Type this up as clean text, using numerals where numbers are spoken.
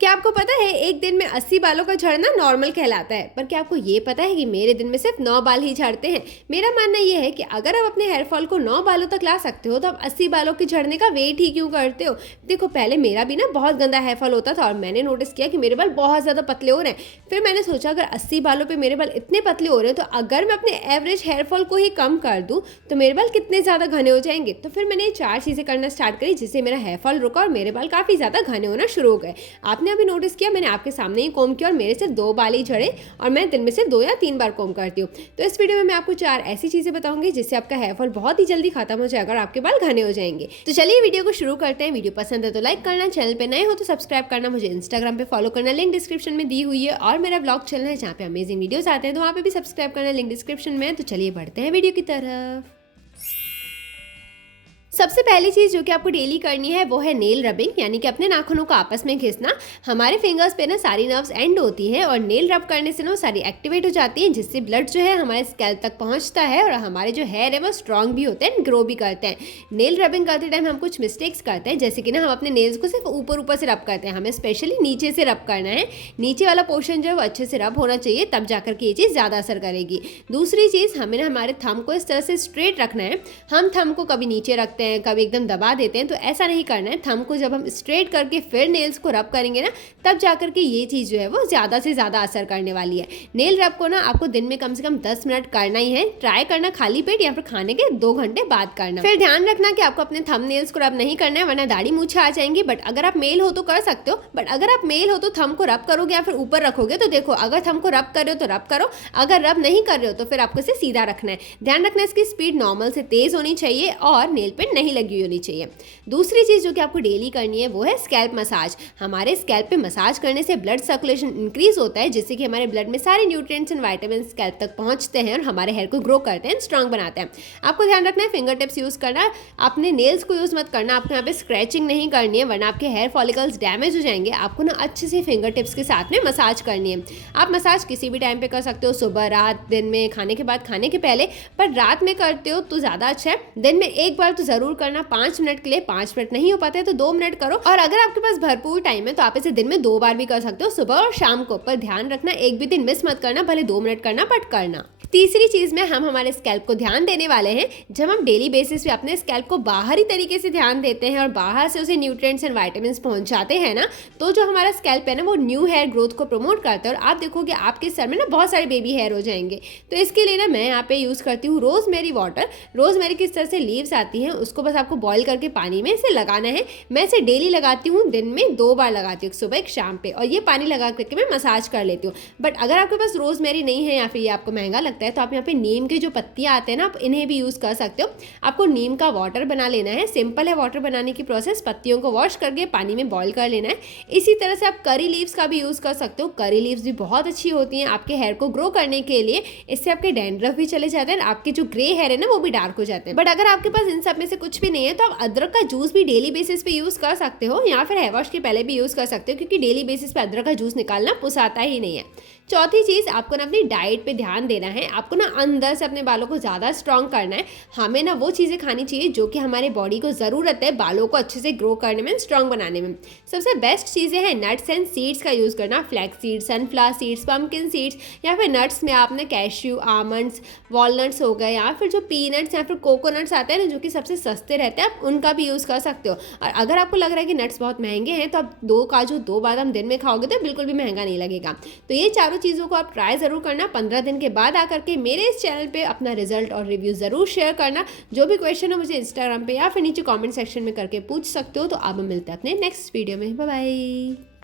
क्या आपको पता है एक दिन में 80 बालों का झड़ना नॉर्मल कहलाता है, पर क्या आपको ये पता है कि मेरे दिन में सिर्फ 9 बाल ही झड़ते हैं। मेरा मानना ये है कि अगर आप अपने हेयर फॉल को 9 बालों तक ला सकते हो तो आप 80 बालों के झड़ने का वेट ही क्यों करते हो। देखो, पहले मेरा भी ना बहुत गंदा हेयर फॉल होता था और मैंने नोटिस किया कि मेरे बाल बहुत ज़्यादा पतले हो रहे हैं। फिर मैंने सोचा अगर 80 बालों पर मेरे बाल इतने पतले हो रहे हैं तो अगर मैं अपने एवरेज हेयर फॉल को ही कम कर दूँ तो मेरे बाल कितने ज़्यादा घने हो जाएंगे। तो फिर मैंने ये 4 चीज़ें करना स्टार्ट करी जिससे मेरा हेयर फॉल रुका और मेरे बाल काफ़ी ज़्यादा घने होना शुरू हो गए। आपने अभी नोटिस किया, मैंने आपके सामने ही कोम किया और मेरे सिर्फ 2 बाल ही झड़े और मैं दिन में सिर्फ 2 या 3 बार कोम करती हूँ। तो इस वीडियो में मैं आपको 4 ऐसी चीज़ें बताऊंगी जिससे आपका हेयर फॉल बहुत ही जल्दी खत्म हो जाएगा और आपके बाल घने हो जाएंगे। तो चलिए वीडियो को शुरू करते हैं। वीडियो पसंद है तो लाइक करना, चैनल पे नए हो तो सब्सक्राइब करना, मुझे इंस्टाग्राम पे फॉलो करना, लिंक डिस्क्रिप्शन में दी हुई है, और मेरा ब्लॉग चैनल है जहाँ पे अमेजिंग वीडियोस आते हैं तो वहाँ पे भी सब्सक्राइब करना, लिंक डिस्क्रिप्शन में। तो चलिए बढ़ते हैं वीडियो की तरफ। सबसे पहली चीज़ जो कि आपको डेली करनी है वो है नेल रबिंग, यानी कि अपने नाखूनों को आपस में घिसना। हमारे फिंगर्स पे ना सारी नर्व्स एंड होती हैं और नेल रब करने से ना वो सारी एक्टिवेट हो जाती हैं, जिससे ब्लड जो है हमारे स्कैल्प तक पहुंचता है और हमारे जो हेयर है वो स्ट्रॉन्ग भी होते हैं, ग्रो भी करते हैं। नेल रबिंग करते टाइम हम कुछ मिस्टेक्स करते हैं, जैसे कि ना हम अपने नेल्स को सिर्फ ऊपर ऊपर से रब करते हैं। हमें स्पेशली नीचे से रब करना है। नीचे वाला पोर्शन जो है वो अच्छे से रब होना चाहिए, तब जाकर के ये चीज़ ज़्यादा असर करेगी। दूसरी चीज़, हमें ना हमारे थंब को इस तरह से स्ट्रेट रखना है। हम थंब को कभी नीचे रखते हैं, कभी एकदम दबा देते हैं, तो ऐसा नहीं करना है। थंब को जब हम स्ट्रेट करके फिर नेल्स को रब करेंगे ना, तब जाकर के ये चीज़ जो है वो ज़्यादा से ज़्यादा असर करने वाली है। नेल रब को ना आपको दिन में कम से कम 10 मिनट करना ही है। ट्राई करना खाली पेट या फिर खाने के 2 घंटे बाद करना। फिर ध्यान रखना कि आपको अपने थंब नेल्स को रब नहीं करना है, वरना दाढ़ी मूछें आ जाएंगी। बट अगर आप मेल हो तो कर सकते हो, बट अगर आप मेल हो तो थंब को रब करोगे या फिर ऊपर रखोगे तो देखो, अगर थंब को रब कर रहे हो तो रब करो, अगर रब नहीं कर रहे हो तो फिर आपको इसे सीधा रखना है। ध्यान रखना इसकी स्पीड नॉर्मल से तेज होनी चाहिए और नेल पेंट नहीं लगी होनी चाहिए। दूसरी चीज़ जो कि आपको डेली करनी है वो है स्कैल्प मसाज। हमारे स्कैल्प पे मसाज करने से ब्लड सर्कुलेशन इंक्रीज होता है, जिससे कि हमारे ब्लड में सारे न्यूट्रिएंट्स एंड विटामिन स्कैल्प तक पहुंचते हैं और हमारे हेयर को ग्रो करते हैं, स्ट्रॉन्ग बनाते हैं। आपको ध्यान रखना है फिंगर टिप्स यूज़ करना, अपने नेल्स को यूज़ मत करना। आपको यहाँ पे स्क्रैचिंग नहीं करनी है, वरना आपके हेयर फॉलिकल्स डैमेज हो जाएंगे। आपको ना अच्छे से फिंगर टिप्स के साथ में मसाज करनी है। आप मसाज किसी भी टाइम पे कर सकते हो, सुबह, रात, दिन में, खाने के बाद, खाने के पहले। पर रात में करते हो तो ज़्यादा अच्छा है। दिन में एक बार तो ज़रूर करना, 5 मिनट के लिए। 5 मिनट नहीं हो पाते तो 2 मिनट करो, और अगर आपके पास भरपूर टाइम है तो आप इसे दिन में 2 बार भी कर सकते हो, सुबह और शाम को। पर ध्यान रखना एक भी दिन मिस मत करना, भले 2 मिनट करना बट करना। तीसरी चीज में हम हमारे स्कैल्प को ध्यान देने वाले हैं। जब हम डेली बेसिस पे अपने स्कैल्प को बाहरी तरीके से ध्यान देते हैं और बाहर से उसे न्यूट्रिएंट्स एंड विटामिन्स पहुंचाते हैं ना, तो जो हमारा स्कैल्प है ना वो न्यू हेयर ग्रोथ को प्रमोट करता है और आप देखोगे आपके सर में ना बहुत सारे बेबी हेयर हो जाएंगे। तो इसके लिए ना मैं यहाँ पे यूज करती हूँ रोजमेरी वाटर। रोजमेरी किस तरह से लीव्स आती हैं, उसको बस आपको बॉईल करके पानी में इसे लगाना है। मैं इसे डेली लगाती हूँ, दिन में 2 बार लगाती हूँ, सुबह एक शाम पे, और ये पानी लगा करके मैं मसाज कर लेती हूँ। बट अगर आपके पास रोजमेरी नहीं है या फिर ये आपको महंगा लगता है तो आप यहाँ पे नीम के जो पत्तियां आते हैं ना, आप इन्हें भी यूज़ कर सकते हो। आपको नीम का वाटर बना लेना है। सिंपल है वाटर बनाने की प्रोसेस। पत्तियों को वॉश करके पानी में बॉईल कर लेना है। इसी तरह से आप करी लीव्स का भी यूज़ कर सकते हो। करी लीव्स भी बहुत अच्छी होती हैं आपके हेयर को ग्रो करने के लिए। इससे आपके डैंड्रफ भी चले जाते हैं, आपके जो ग्रे हेयर है ना वो भी डार्क हो जाते हैं। बट अगर आपके पास इन सब में से कुछ भी नहीं है तो आप अदरक का जूस भी डेली बेसिस पे यूज़ कर सकते हो, या फिर हेयर वॉश के पहले भी यूज़ कर सकते हो, क्योंकि डेली बेसिस पे अदरक का जूस निकालना पुसाता ही नहीं है। चौथी चीज़, आपको ना अपनी डाइट पे ध्यान देना है। आपको ना अंदर से अपने बालों को ज़्यादा स्ट्रॉन्ग करना है। हमें ना वो चीज़ें खानी चाहिए जो कि हमारे बॉडी को ज़रूरत है बालों को अच्छे से ग्रो करने में, स्ट्रॉन्ग बनाने में। सबसे बेस्ट चीज़ें हैं नट्स एंड सीड्स का यूज़ करना। Flax seeds, sunflower seeds, pumpkin seeds, या फिर नट्स में आपने कैश्यू, आमंड्स, वॉलनट्स हो गए, या फिर जो पीनट्स या फिर कोकोनट्स आते हैं ना जो कि सबसे सस्ते रहते हैं, आप उनका भी यूज़ कर सकते हो। और अगर आपको लग रहा है कि नट्स बहुत महंगे हैं तो आप 2 काजू 2 बादाम दिन में खाओगे तो बिल्कुल भी महंगा नहीं लगेगा। तो ये चारों चीज़ों को आप ट्राई ज़रूर करना। 15 दिन के बाद आकर के मेरे इस चैनल पे अपना रिजल्ट और रिव्यू ज़रूर शेयर करना। जो भी क्वेश्चन है मुझे इंस्टाग्राम पे या फिर नीचे कमेंट सेक्शन में करके पूछ सकते हो। तो अब हम मिलते हैं अपने नेक्स्ट वीडियो में। Bye bye.